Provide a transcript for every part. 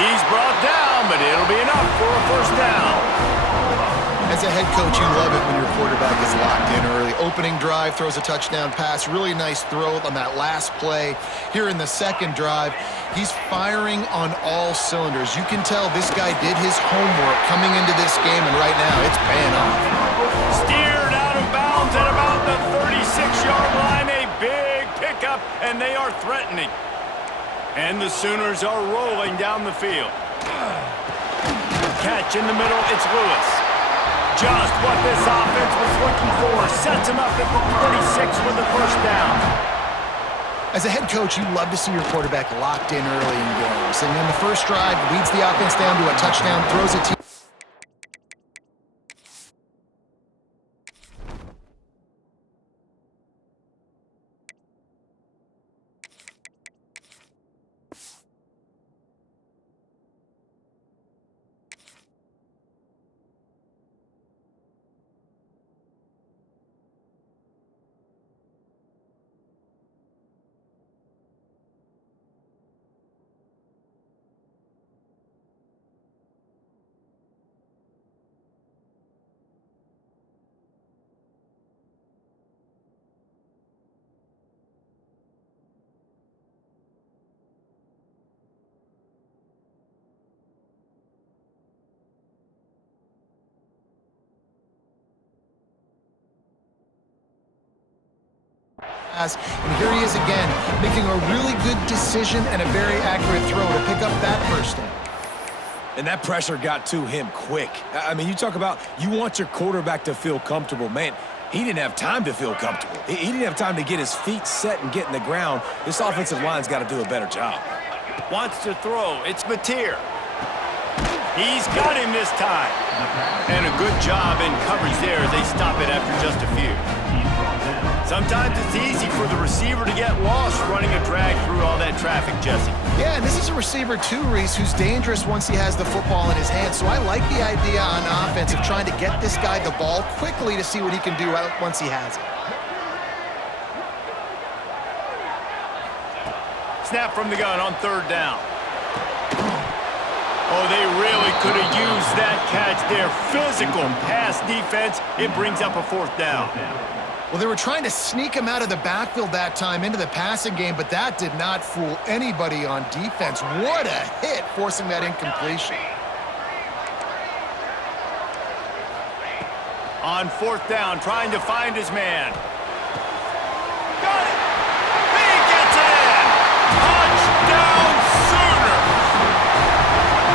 He's brought down, but it'll be enough for a first down. As a head coach, you love it when your quarterback is locked in early. Opening drive, throws a touchdown pass. Really nice throw on that last play. Here in the second drive, he's firing on all cylinders. You can tell this guy did his homework coming into this game, and right now it's paying off. Steered out of bounds at about the 36-yard line. A big pickup, and they are threatening. And the Sooners are rolling down the field. Catch in the middle, it's Lewis. Just what this offense was looking for. Sets him up at the 46 with the first down. As a head coach, you love to see your quarterback locked in early in games. And in the first drive, leads the offense down to a touchdown, throws it to... And here he is again, making a really good decision and a very accurate throw to pick up that first down. And that pressure got to him quick. I mean, you talk about you want your quarterback to feel comfortable. Man, he didn't have time to feel comfortable. He didn't have time to get his feet set and get in the ground. This offensive line's got to do a better job. Wants to throw. It's Mateer. He's got him this time. And a good job in coverage there as they stop it after just a few. Sometimes it's easy for the receiver to get lost running a drag through all that traffic, Jesse. Yeah, and this is a receiver too, Reese, who's dangerous once he has the football in his hands. So I like the idea on offense of trying to get this guy the ball quickly to see what he can do once he has it. Snap from the gun on third down. Oh, they really could have used that catch there. Physical pass defense. It brings up a fourth down. Well, they were trying to sneak him out of the backfield that time into the passing game, but that did not fool anybody on defense. What a hit, forcing that incompletion. On fourth down, trying to find his man. Got it! He gets it in! Touchdown, Sooners!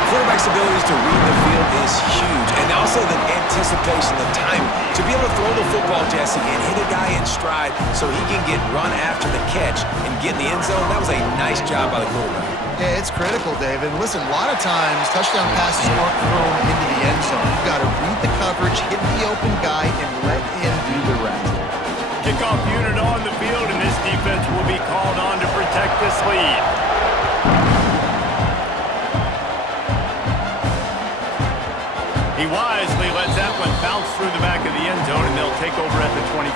Quarterback's abilities to read the field is huge, and also the anticipation, the timing. To be able to throw the football, Jesse, and hit a guy in stride so he can get run after the catch and get in the end zone, that was a nice job by the quarterback. Yeah, it's critical, David. Listen, a lot of times touchdown passes aren't thrown into the end zone. You've got to read the coverage, hit the open guy, and let him do the rest. Kickoff unit on the field, and this defense will be called on to protect this lead. He wisely lets that one bounce through the back of the end zone, and they'll take over at the 25.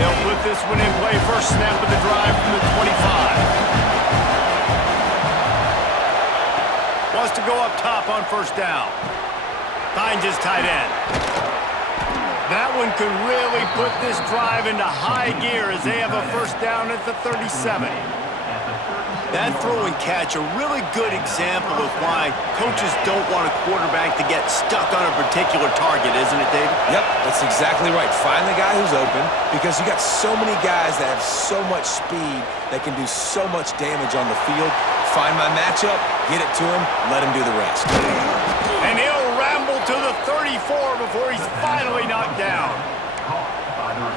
They'll put this one in play. First snap of the drive from the 25. Wants to go up top on first down. Finds his tight end. That one could really put this drive into high gear as they have a first down at the 37. That throw and catch, a really good example of why coaches don't want a quarterback to get stuck on a particular target, isn't it, David? Yep, that's exactly right. Find the guy who's open because you got so many guys that have so much speed that can do so much damage on the field. Find my matchup, get it to him, let him do the rest. And he'll ramble to the 34 before he's finally knocked down.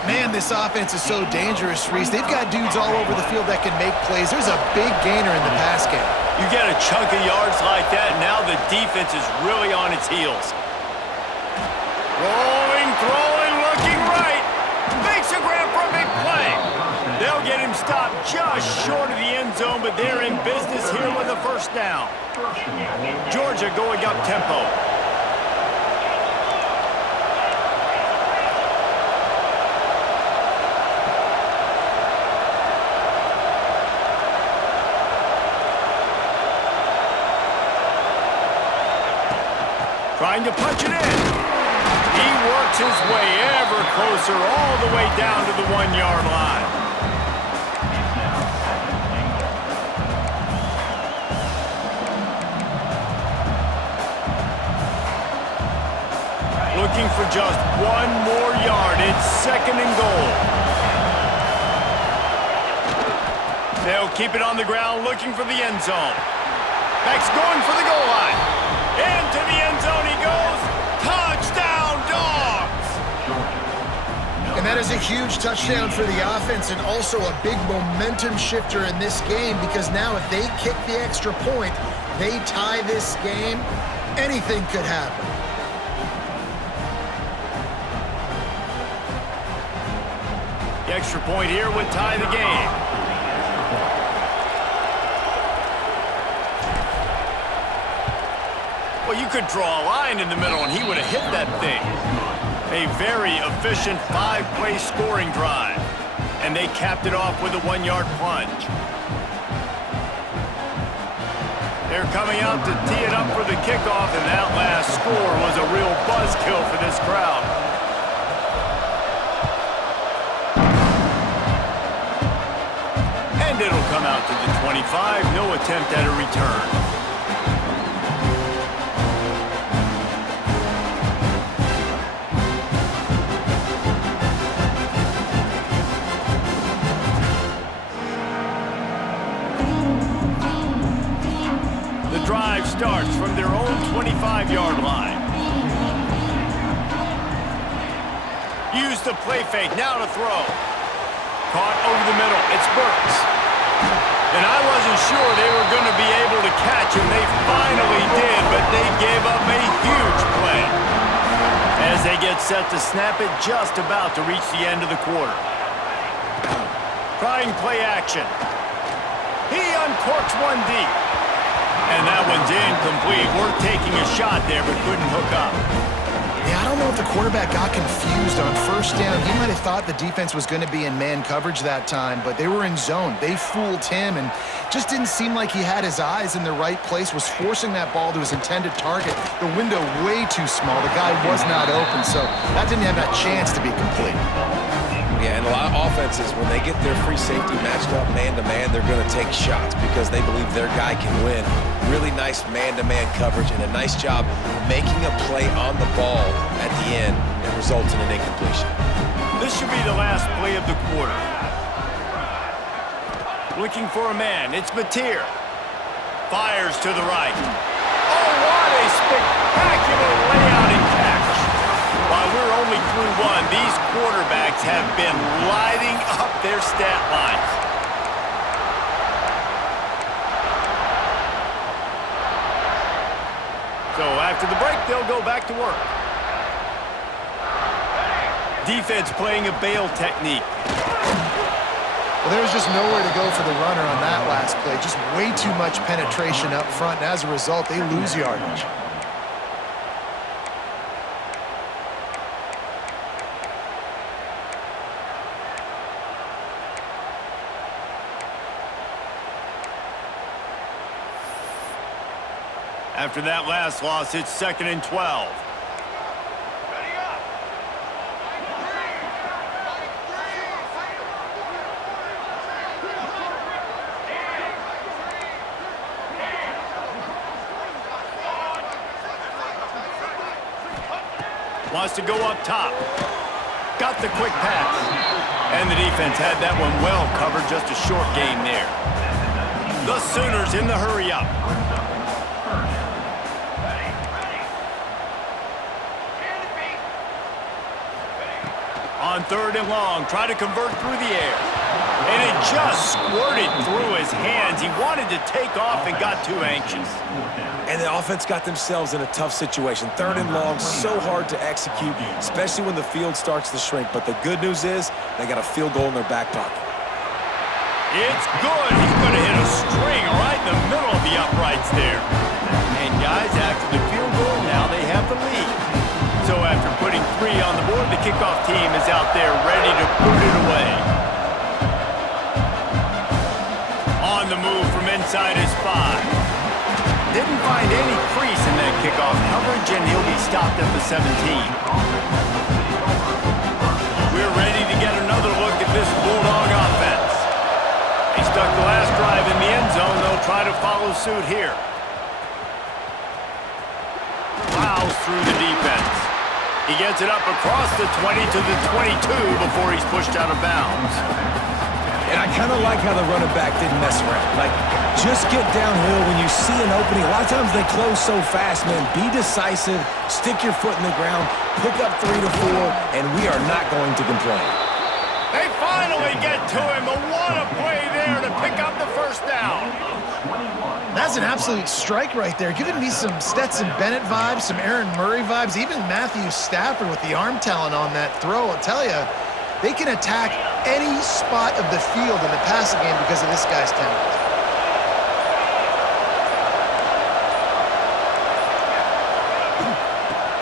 Man, this offense is so dangerous, Reese. They've got dudes all over the field that can make plays. There's a big gainer in the pass game. You get a chunk of yards like that, now the defense is really on its heels. Rolling, throwing, looking right. Makes a grab for a big play. They'll get him stopped just short of the end zone, but they're in business here with a first down. Georgia going up tempo. Trying to punch it in. He works his way ever closer all the way down to the 1-yard line. Looking for just one more yard. It's 2nd and goal. They'll keep it on the ground, looking for the end zone. Back's going for the goal line. Into the end zone he goes. Touchdown, Dogs! And that is a huge touchdown for the offense and also a big momentum shifter in this game because now if they kick the extra point, they tie this game, anything could happen. The extra point here would tie the game. Well, you could draw a line in the middle and he would have hit that thing. A very efficient 5-play scoring drive. And they capped it off with a 1-yard plunge. They're coming out to tee it up for the kickoff, and that last score was a real buzzkill for this crowd. And it'll come out to the 25. No attempt at a return. Drive starts from their own 25-yard line. Use the play fake, now to throw. Caught over the middle, it's Burks. And I wasn't sure they were going to be able to catch him. They finally did, but they gave up a huge play. As they get set to snap it, just about to reach the end of the quarter. Trying play action. He uncorks one deep. And that one's incomplete. We're taking a shot there, but couldn't hook up. Yeah, I don't know if the quarterback got confused on first down. He might have thought the defense was going to be in man coverage that time, but they were in zone. They fooled him and just didn't seem like he had his eyes in the right place, was forcing that ball to his intended target. The window way too small. The guy was not open, so that didn't have that chance to be complete. Yeah, and a lot of offenses, when they get their free safety matched up man-to-man, they're going to take shots because they believe their guy can win. Really nice man-to-man coverage and a nice job making a play on the ball at the end and results in an incompletion. This should be the last play of the quarter. Looking for a man. It's Mateer. Fires to the right. Oh, what a spectacular layout and catch. While we're only through one, these quarterbacks have been lighting up their stat lines. So after the break, they'll go back to work. Defense playing a bail technique. Well, there was just nowhere to go for the runner on that last play. Just way too much penetration up front, and as a result, they lose yardage. After that last loss, it's 2nd and 12. Wants to go up top. Got the quick pass. And the defense had that one well covered, just a short gain there. The Sooners in the hurry up. On 3rd and long, try to convert through the air. And it just squirted through his hands. He wanted to take off and got too anxious. And the offense got themselves in a tough situation. 3rd and long, so hard to execute, especially when the field starts to shrink. But the good news is they got a field goal in their back pocket. It's good. He's going to hit a string right in the middle of the uprights there. And guys, after the field goal, now they have the lead. So after putting 3 on the board, the kickoff team is out there ready to put it away. On the move from inside his 5. Didn't find any crease in that kickoff coverage, and he'll be stopped at the 17. We're ready to get another look at this Bulldog offense. He stuck the last drive in the end zone. They'll try to follow suit here. Plows through the defense. He gets it up across the 20 to the 22 before he's pushed out of bounds. And I kind of like how the running back didn't mess around. Like, just get downhill when you see an opening. A lot of times they close so fast, man. Be decisive, stick your foot in the ground, pick up 3 to 4, and we are not going to complain. They finally get to him, but what a play there to pick up the first down. That's an absolute strike right there. Giving me some Stetson Bennett vibes, some Aaron Murray vibes, even Matthew Stafford with the arm talent on that throw. I'll tell you, they can attack any spot of the field in the passing game because of this guy's talent.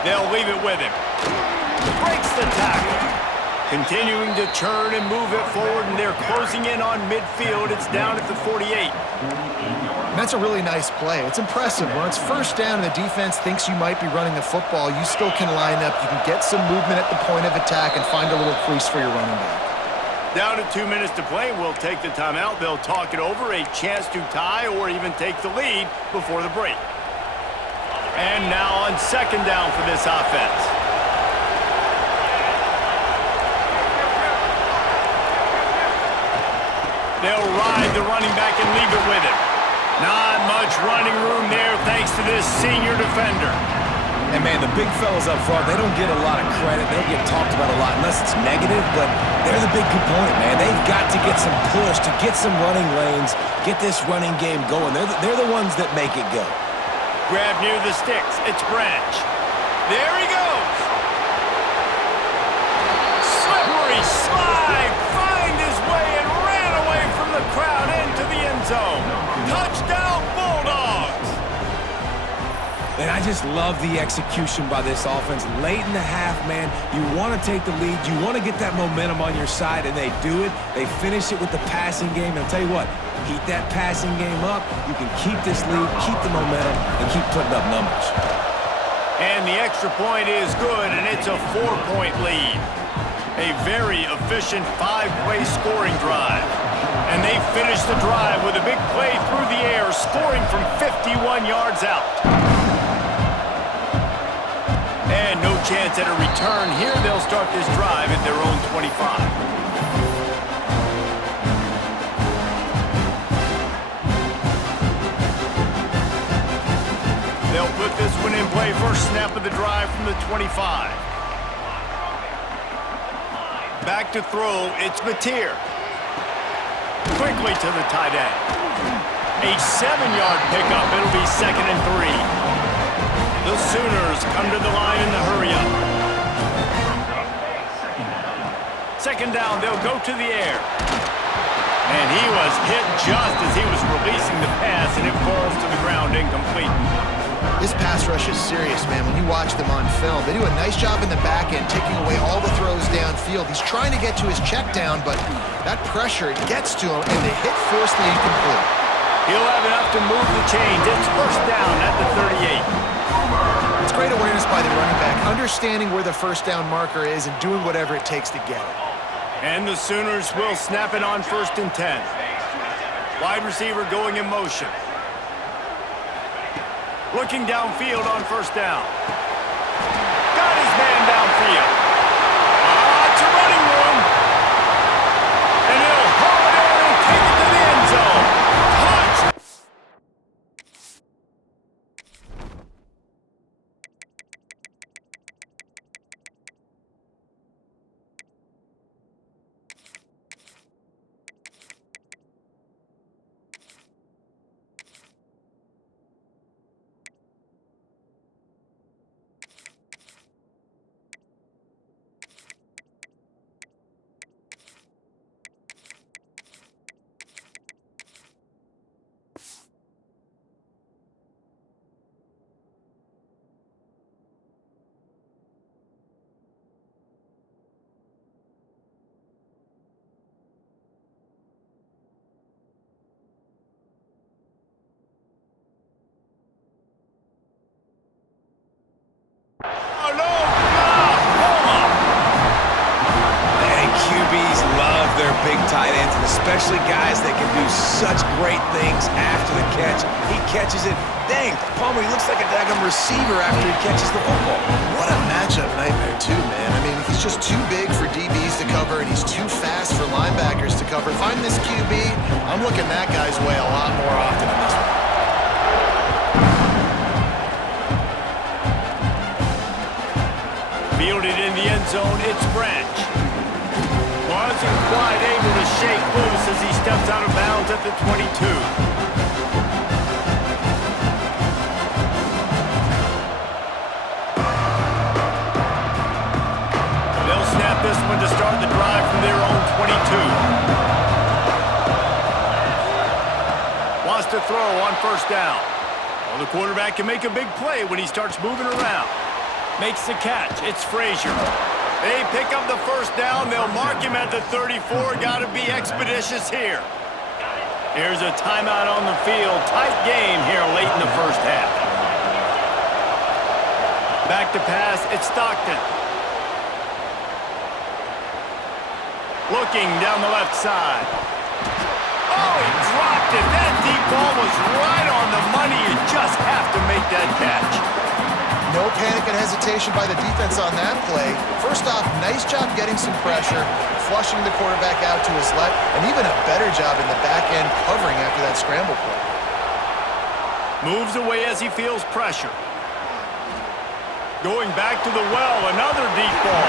They'll leave it with him. Breaks the tackle. Continuing to turn and move it forward, and they're closing in on midfield. It's down at the 48. And that's a really nice play. It's impressive. When it's first down and the defense thinks you might be running the football, you still can line up. You can get some movement at the point of attack and find a little crease for your running back. Down to 2 minutes to play. We'll take the timeout. They'll talk it over. A chance to tie or even take the lead before the break. And now on second down for this offense. They'll ride the running back and leave it with him. Not much running room there thanks to this senior defender. And, man, the big fellas up front, they don't get a lot of credit. They don't get talked about a lot unless it's negative, but they're the big component, man. They've got to get some push, to get some running lanes, get this running game going. They're the ones that make it go. Grab near the sticks. It's Branch. There he goes. Slippery slide. Find his way and ran away from the crowd into the end zone. Touchdown, Bulldogs. And I just love the execution by this offense. Late in the half, man, you want to take the lead. You want to get that momentum on your side, and they do it. They finish it with the passing game. And I'll tell you what, keep that passing game up. You can keep this lead, keep the momentum, and keep putting up numbers. And the extra point is good, and it's a 4-point lead. A very efficient 5-play scoring drive. And they finish the drive with a big play through the air, scoring from 51 yards out. And no chance at a return here. They'll start this drive at their own 25. They'll put this one in play. First snap of the drive from the 25. Back to throw. It's Mateer. Quickly to the tight end. A 7-yard pickup. It'll be 2nd and 3. The Sooners come to the line in the hurry-up. Second down, they'll go to the air. And he was hit just as he was releasing the pass, and it falls to the ground incomplete. This pass rush is serious, man. When you watch them on film, they do a nice job in the back end, taking away all the throws downfield. He's trying to get to his check down, but that pressure gets to him, and the hit forced the incomplete. He'll have enough to move the chains. It's first down at the 38. It's great awareness by the running back, understanding where the first down marker is and doing whatever it takes to get it. And the Sooners will snap it on 1st and 10. Wide receiver going in motion. Looking downfield on first down. Got his man downfield. It's a running room. And he'll haul it in and take it to the end zone. Touch! big tight ends, and especially guys that can do such great things after the catch. He catches it. Dang, Palmer, he looks like a daggum receiver after he catches the football. What a matchup nightmare, too, man. I mean, he's just too big for DBs to cover, and he's too fast for linebackers to cover. If I'm this QB, I'm looking that guy's way a lot more often in this one. Fielded in the end zone, it's Branch. Wasn't quite able to shake loose as he steps out of bounds at the 22. They'll snap this one to start the drive from their own 22. Wants to throw on first down. Well, the quarterback can make a big play when he starts moving around. Makes the catch. It's Frazier. They pick up the first down. They'll mark him at the 34. Got to be expeditious here. Here's a timeout on the field. Tight game here late in the first half. Back to pass. It's Stockton. Looking down the left side. Oh, he dropped it. That deep ball was right on the money. You just have to make that catch. No panic and hesitation by the defense on that play. First off, nice job getting some pressure, flushing the quarterback out to his left, and even a better job in the back end covering after that scramble play. Moves away as he feels pressure. Going back to the well, another deep ball.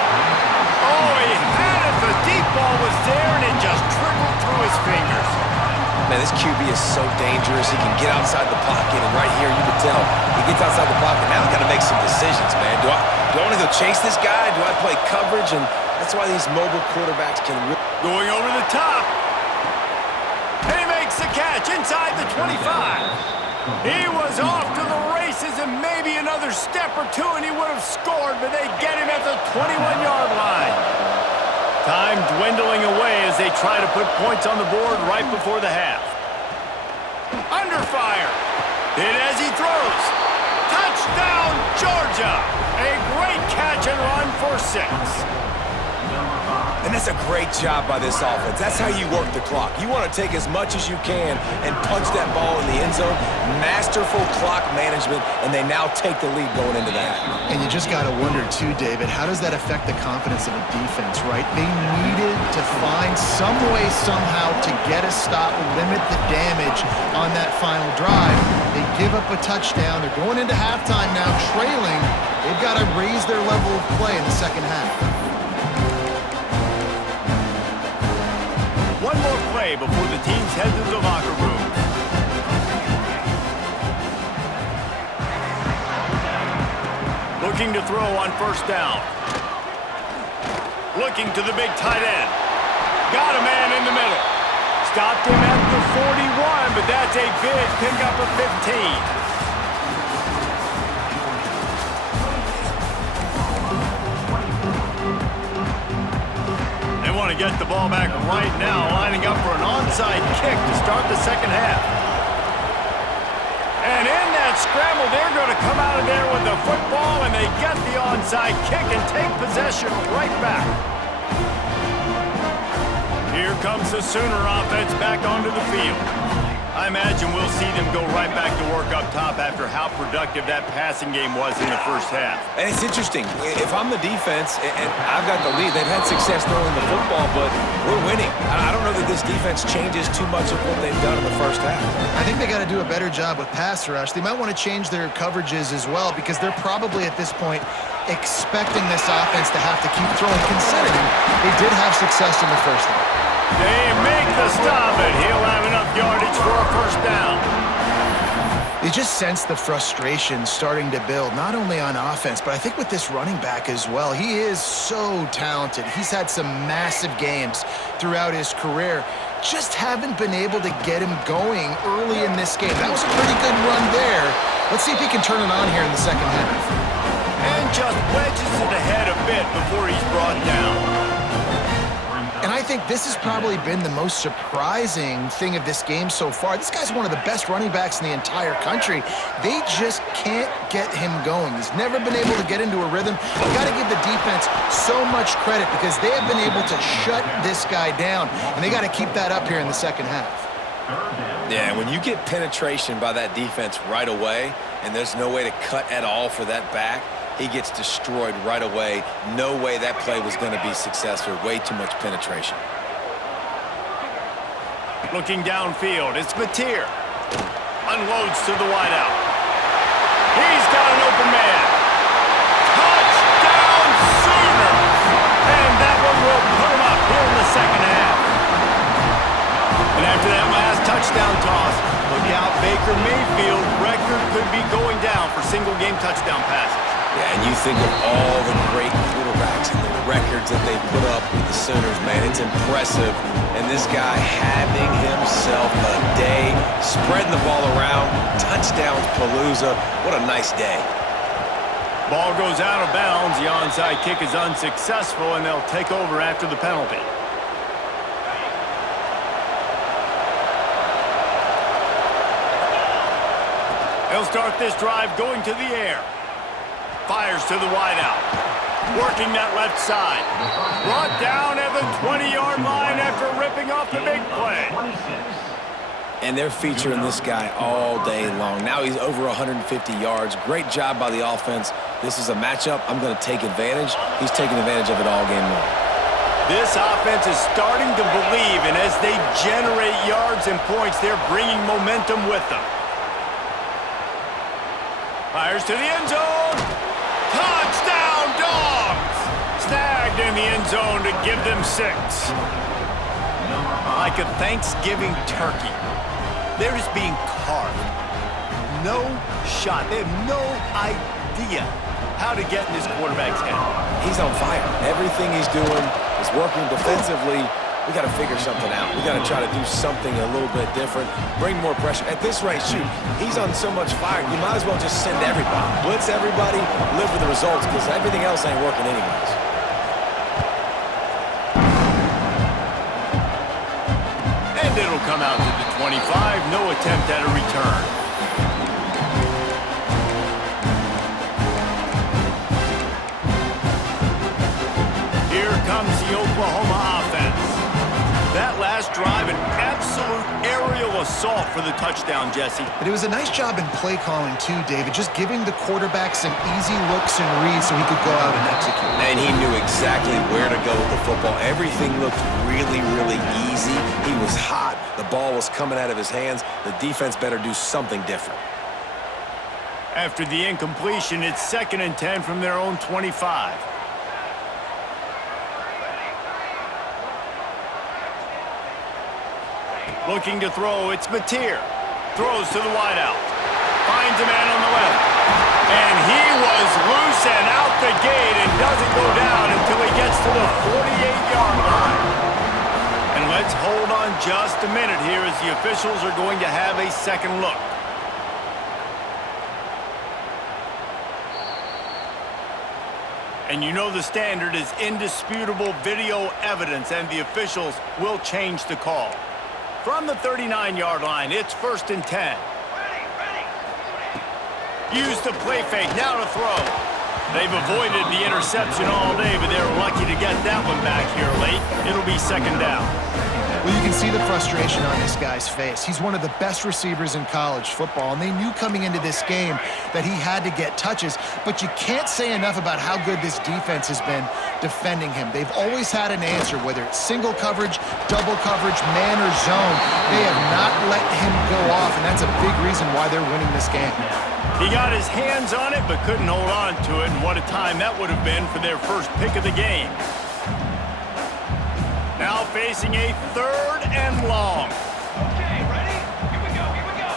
Oh, he had it. The deep ball was there, and it just trickled through his fingers. Man, this QB is so dangerous. He can get outside the pocket, and right here you can tell he gets outside the pocket. Now I got to make some decisions, man. Do I want to go chase this guy? Do I play coverage? And that's why these mobile quarterbacks can really... Going over the top. And he makes the catch inside the 25. He was off to the races, and maybe another step or two, and he would have scored, but they get him at the 21-yard line. Time dwindling away as they try to put points on the board right before the half. Under fire. Hit as he throws. Touchdown, Georgia. A great catch and run for 6. And that's a great job by this offense. That's how you work the clock. You want to take as much as you can and punch that ball in the end zone. Masterful clock management, and they now take the lead going into that. And you just got to wonder, too, David, how does that affect the confidence of a defense, right? They needed to find some way, somehow, to get a stop, limit the damage on that final drive. They give up a touchdown. They're going into halftime now, trailing. They've got to raise their level of play in the second half. One more play before the teams head to the locker room. Looking to throw on first down. Looking to the big tight end. Got a man in the middle. Stopped him at the 41, but that's a big pickup of 15. Want to get the ball back right now, lining up for an onside kick to start the second half. And in that scramble, they're going to come out of there with the football, and they get the onside kick and take possession right back. Here comes the Sooner offense back onto the field. I imagine we'll see them go right back to work up top after how productive that passing game was in the first half. And it's interesting. If I'm the defense and I've got the lead, they've had success throwing the football, but we're winning. I don't know that this defense changes too much of what they've done in the first half. I think they got to do a better job with pass rush. They might want to change their coverages as well, because they're probably at this point expecting this offense to have to keep throwing, considering they did have success in the first half. They make the stop, and he'll have enough yardage for a first down. You just sense the frustration starting to build, not only on offense, but I think with this running back as well. He is so talented. He's had some massive games throughout his career. Just haven't been able to get him going early in this game. That was a pretty good run there. Let's see if he can turn it on here in the second half. And just wedges it ahead a bit before he's brought down. And I think think this has probably been the most surprising thing of this game so far. This guy's one of the best running backs in the entire country. They just can't get him going. He's never been able to get into a rhythm. You got to give the defense so much credit because they have been able to shut this guy down, and they got to keep that up here in the second half. Yeah, when you get penetration by that defense right away, and there's no way to cut at all for that back, he gets destroyed right away. No way that play was going to be successful. Way too much penetration. Looking downfield, it's Mateer. Unloads to the wideout. He's got an open man. Touchdown Sooners! And that one will put him up here in the second half. And after that last touchdown toss, look out, Baker Mayfield record could be going down for single-game touchdown passes. Yeah, and you think of all the great quarterbacks and the records that they put up with the Sooners, man. It's impressive. And this guy having himself a day, spreading the ball around, touchdowns palooza. What a nice day. Ball goes out of bounds. The onside kick is unsuccessful, and they'll take over after the penalty. They'll start this drive going to the air. Fires to the wideout. Working that left side. Brought down at the 20-yard line after ripping off the big play. And they're featuring this guy all day long. Now he's over 150 yards. Great job by the offense. This is a matchup. I'm going to take advantage. He's taking advantage of it all game long. This offense is starting to believe, and as they generate yards and points, they're bringing momentum with them. Fires to the end zone. Touchdown, Dogs! Snagged in the end zone to give them 6. Like a Thanksgiving turkey, they're just being carved. No shot. They have no idea how to get in this quarterback's head. He's on fire. Everything he's doing is working defensively. We got to figure something out. We got to try to do something a little bit different, bring more pressure. At this rate, shoot, he's on so much fire, you might as well just send everybody. Blitz everybody, live with the results, because everything else ain't working anyways. And it'll come out to the 25. No attempt at a return. Here comes the Oklahoma offense. That last drive, an absolute aerial assault for the touchdown, Jesse. But it was a nice job in play calling too, David, just giving the quarterback some easy looks and reads so he could go out and execute. And he knew exactly where to go with the football. Everything looked really, really easy. He was hot. The ball was coming out of his hands. The defense better do something different. After the incompletion, it's 2nd and 10 from their own 25. Looking to throw, it's Mateer. Throws to the wideout. Finds a man on the left. And he was loose and out the gate and doesn't go down until he gets to the 48-yard line. And let's hold on just a minute here as the officials are going to have a second look. And you know the standard is indisputable video evidence, and the officials will change the call. From the 39-yard line, it's 1st and 10. Use the play fake, now to throw. They've avoided the interception all day, but they're lucky to get that one back here late. It'll be 2nd down. Well, you can see the frustration on this guy's face. He's one of the best receivers in college football, and they knew coming into this game that he had to get touches, but you can't say enough about how good this defense has been defending him. They've always had an answer, whether it's single coverage, double coverage, man or zone. They have not let him go off, and that's a big reason why they're winning this game. He got his hands on it, but couldn't hold on to it, and what a time that would have been for their first pick of the game. Now facing a 3rd and long. Okay, ready? Here we go, here we go.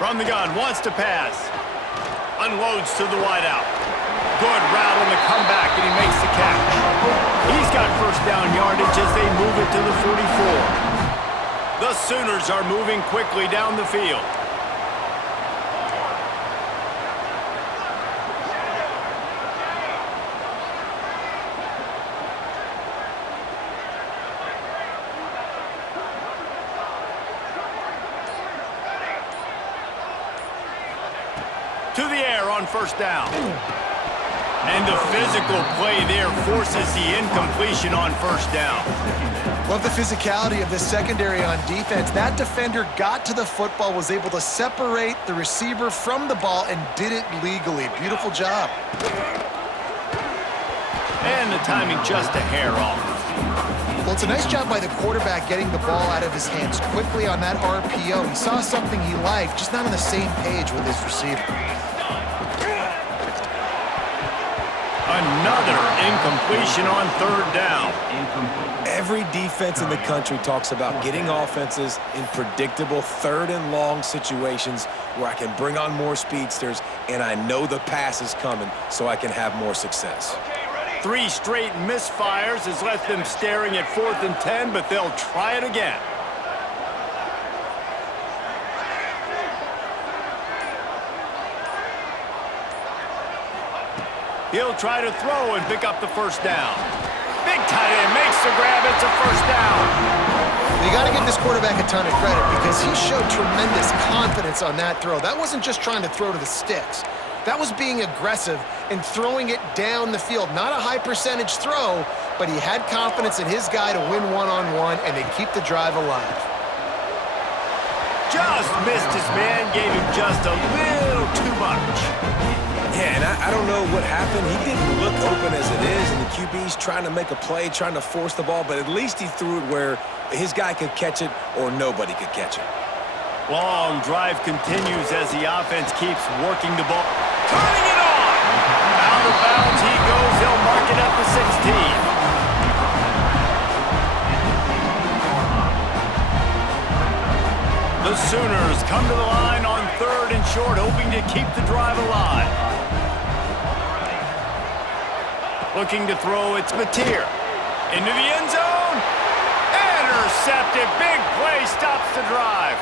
From the gun, wants to pass. Unloads to the wideout. Good route on the comeback, and he makes the catch. He's got 1st down yardage as they move it to the 44. The Sooners are moving quickly down the field. To the air on first down. And the physical play there forces the incompletion on first down. Love the physicality of this secondary on defense. That defender got to the football, was able to separate the receiver from the ball, and did it legally. Beautiful job. And the timing just a hair off. Well, it's a nice job by the quarterback getting the ball out of his hands quickly on that RPO. He saw something he liked, just not on the same page with his receiver. Another incompletion on third down. Every defense in the country talks about getting offenses in predictable third and long situations where I can bring on more speedsters and I know the pass is coming so I can have more success. 3 straight misfires has left them staring at 4th and 10, but they'll try it again. He'll try to throw and pick up the first down. Big tight end makes the grab. It's a first down. You got to give this quarterback a ton of credit because he showed tremendous confidence on that throw. That wasn't just trying to throw to the sticks. That was being aggressive and throwing it down the field. Not a high percentage throw, but he had confidence in his guy to win one-on-one and to keep the drive alive. Just missed his man, gave him just a little too much. Yeah, and I don't know what happened. He didn't look open as it is, and the QB's trying to make a play, trying to force the ball, but at least he threw it where his guy could catch it or nobody could catch it. Long drive continues as the offense keeps working the ball. Turning it on! Out of bounds he goes. They'll mark it at the 16. The Sooners come to the line on 3rd and short, hoping to keep the drive alive. Looking to throw, it's Mateer. Into the end zone. Intercepted. Big play stops the drive.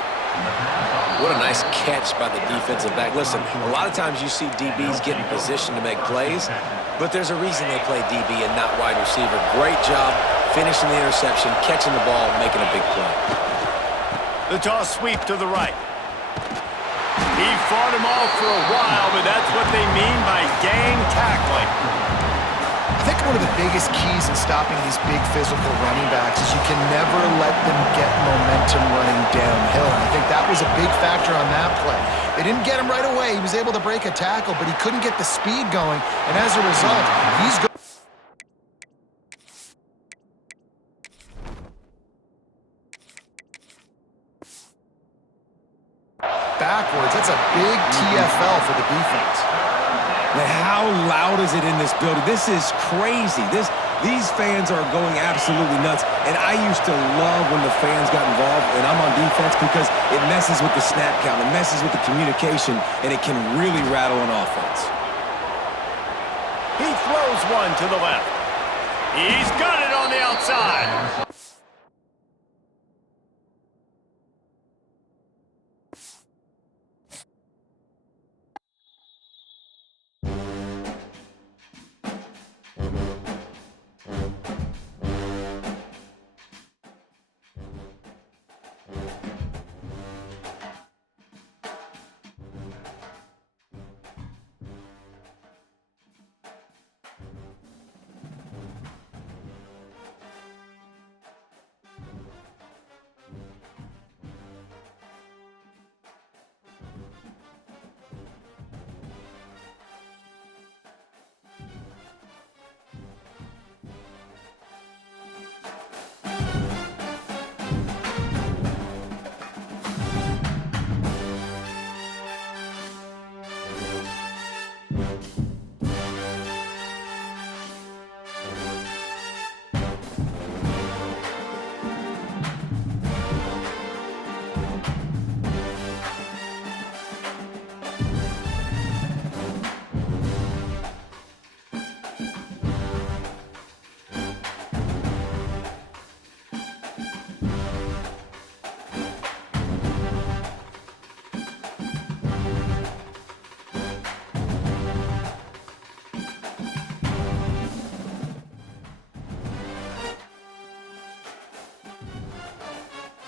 What a nice catch by the defensive back. Listen, a lot of times you see DBs get in position to make plays, but there's a reason they play DB and not wide receiver. Great job finishing the interception, catching the ball, making a big play. The toss sweep to the right. He fought him off for a while, but that's what they mean by gang tackling. I think one of the biggest keys in stopping these big physical running backs is you can never let them get momentum running downhill. And I think that was a big factor on that play. They didn't get him right away. He was able to break a tackle, but he couldn't get the speed going. And as a result, he's going. Backwards. That's a big TFL for the defense. Man, how loud is it in this building? This is crazy. These fans are going absolutely nuts. And I used to love when the fans got involved, and I'm on defense because it messes with the snap count, it messes with the communication, and it can really rattle an offense. He throws one to the left. He's got it on the outside.